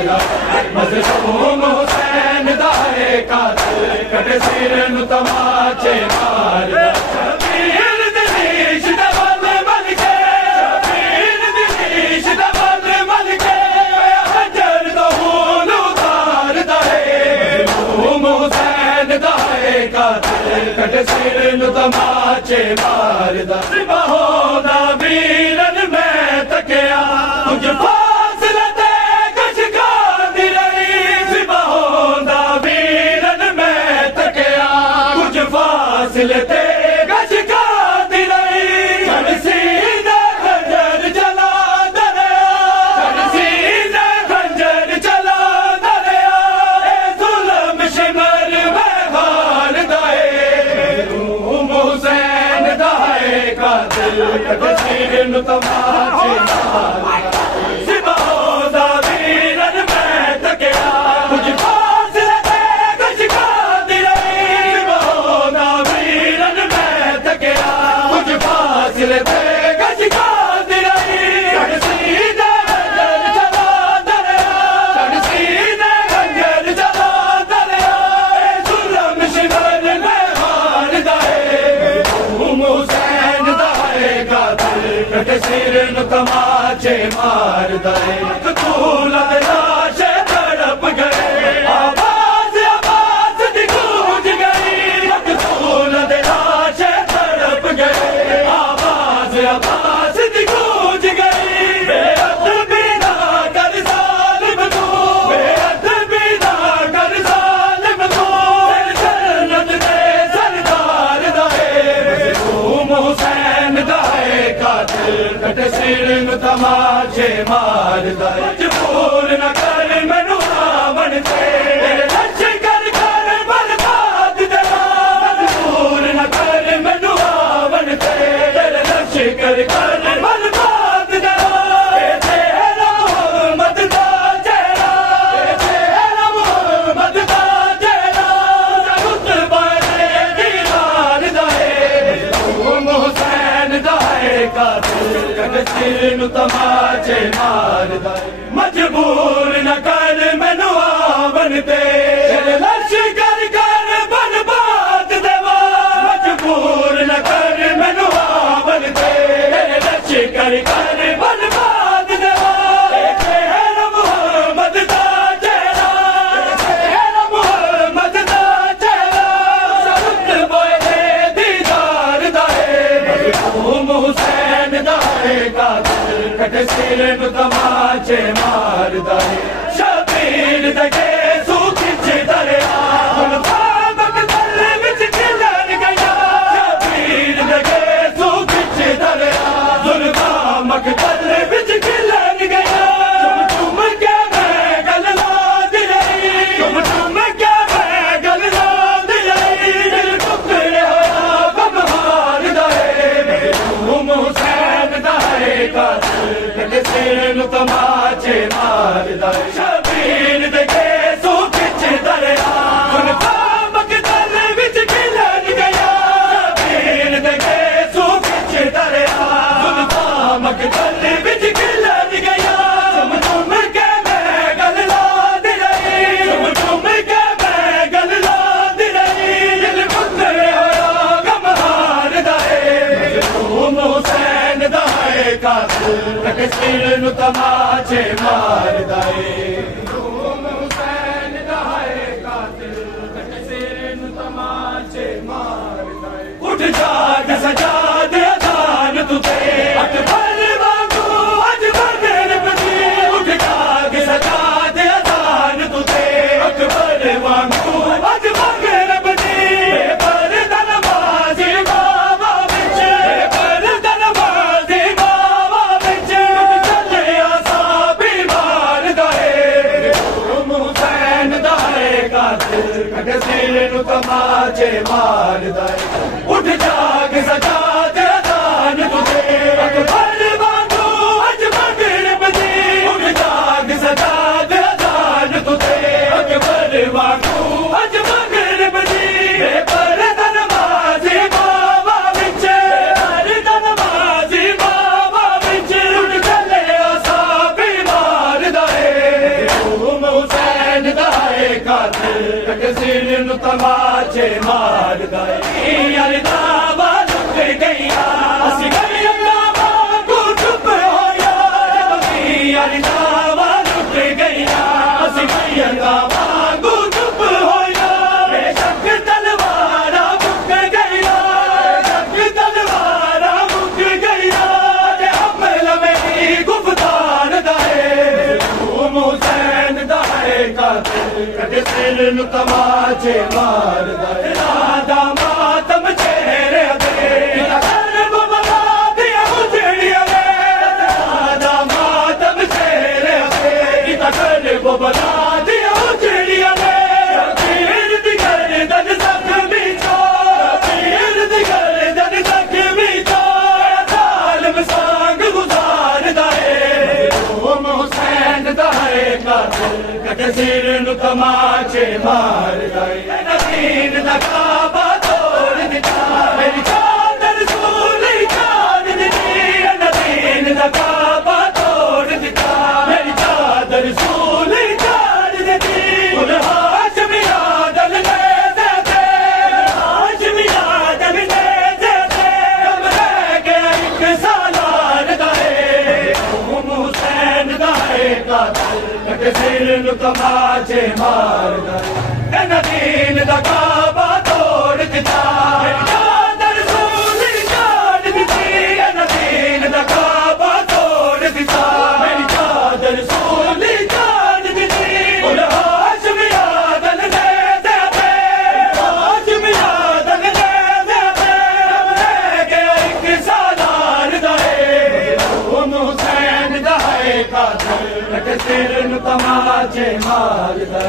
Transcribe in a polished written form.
ماردا مظلوم حسین دا ہے قاتل کٹ سر نو تماچے ماردا شبیر دلیش دا بل مل کے شبیر دلیش دا بل مل کے حجر دا خون اتاردا ہے مظلوم حسین دا ہے قاتل کٹ سر نو تماچے ماردا بہودا ویرن میں تکیا کچھ فاصلے تے کشکار دی رہی بہودا ویرن میں تکیا کچھ فاصلے تے کشکار دی رہی سیدھے خنجر چلا دریا سیدھے خنجر چلا دریا اے ظلم شمر میں خار دائے مظلوم حسین دا ہے قاتل کٹ سر نو تماچے ماردا بہودا ویرن میں تکیا کچھ فاصلے تے کشکار دی رہی بہودا ویرن میں تکیا کچھ فاصلے تے کشکار دی رہی سیدھے خنجر چلا دریا سیدھے خنجر چلا دریا اے ظلم شمر میں خار دائے مظلوم حسین دا ہے قاتل کٹ سر نو تماچے ماردا مقتول لاش تڑپ گئے آواز آواز دی گونج گئی مقتول لاش تڑپ گئے آواز آواز دی گونج گئی بے ادبی نہ کر ظالم تو بے ادبی نہ کر ظالم تو جنت دے سردار دا ہے مظلوم حسین دا ہے قاتل کٹ سر نو تماچے ماردا مجبور نہ کر مینوں راون تے لشکر کر برباد دینا مجبور نہ کر مینوں راون تے لشکر کر برباد دینا اے تیرا محمد دا چہرہ اے تیرا محمد دا چہرہ رتبہ دیدار دا ہے مظلوم حسین دا ہے قاتل کٹ سر نو تماچے ماردا مجبور نہ کر مینوں آون تے لشکر کر برباد دیوا مجبور نہ کر مینوں آون تے لشکر کر برباد دیوا اے تیرا محمد دا چہرہ اے تیرا محمد دا چہرہ رتبہ دیدار دا ہے مظلوم حسین دا ہے قاتل کٹ سر نو تماچے ماردا شبیر دے سو کھچ دریا زلفاں مقتل وچ کھلن گیا شبیر دے سو کھچ دریا زلفاں مقتل وچ کھلن گیا تم کے میں گل لا دی رہی تم کے میں گل لا دی رہی دل ٹکڑے ہویا غم ہار دا ہے مظلوم حسین دا ہے قاتل کٹ سر نو تماچے ماردا شبیر دے سو کھچ دریا زلفاں مقتل وچ کھلن گیا شبیر دے سو کھچ دریا زلفاں مقتل وچ کھلن گیا تم کے میں گل لا دی رہی تم کے میں گل لا دی رہی دل ٹکڑے ہویا غم ہار دا ہے مظلوم حسین دا ہے قاتل کٹ سر نو تماچے ماردا مظلوم حسین دا ہے قاتل کٹ سر نو تماچے ماردا اٹھ جاگ سجاد اذان تجھے اکبر وانگو اج مغرب دی اٹھ جاگ سجاد اذان تجھے اکبر وانگو اج مغرب دی بے پردہ نمازی بابا وچ بے پردہ نمازی بابا وچ چلے اصحاب ماردا مظلوم حسین دا ہے قاتل کٹ سر نو تماچے ماردا اٹھ جاگ سجاد اذان تجھے اکبر وانگو اج مغرب دی اٹھ جاگ سجاد اذان تجھے اکبر وانگو اج مغرب دی بے پردہ نمازی بابا وچ بے پردہ نمازی بابا وچ اٹھ چلے اصحاب ماردا نو تماچے ماردا یار داوا لٹ گئیا اسی گئیاں وانگو چپ ہویا یار داوا لٹ گئیا اسی گئیاں وانگو چپ ہویا بے شک تلواراں مک گئیا بے شک تلواراں مک گئیا تے حملہ میری گفتار دائے حسین دائے قاتل کٹے سر نو تماچے ماردا رادا ماتم چہرے تے گھر ببلا دیا اجڑیا رادا ماتم چہرے تے گھر ببلا دیا اجڑیا پیر دی گردن زخمی چور پیر دی گردن زخمی چور ظالم سانگ گزار دائے حسین دائے قاتل کٹے سر نو تماچے ماردا دین دا کعبہ توڑ دتا میری چادر سولی چاڑ دتی دین دا کعبہ توڑ دتا میری چادر سولی چاڑ دتی کل ہاشمی عادل لے دے ہاشمی عادل لے دے کم رہ گیا ایک سالار دائے حسین دائے قاتل کٹے سر نو تماچے ماردا دین دا کعبہ توڑ دتا میری چادر سولی چاڑ دتی دین دا کعبہ توڑ دتا میری چادر سولی چاڑ دتی کل ہاشمی عادل لے دے ہاشمی عادل لے دے کم رہ گیا ایک سالار دائے حسین دائے قاتل کٹے سر نو تماچے ماردا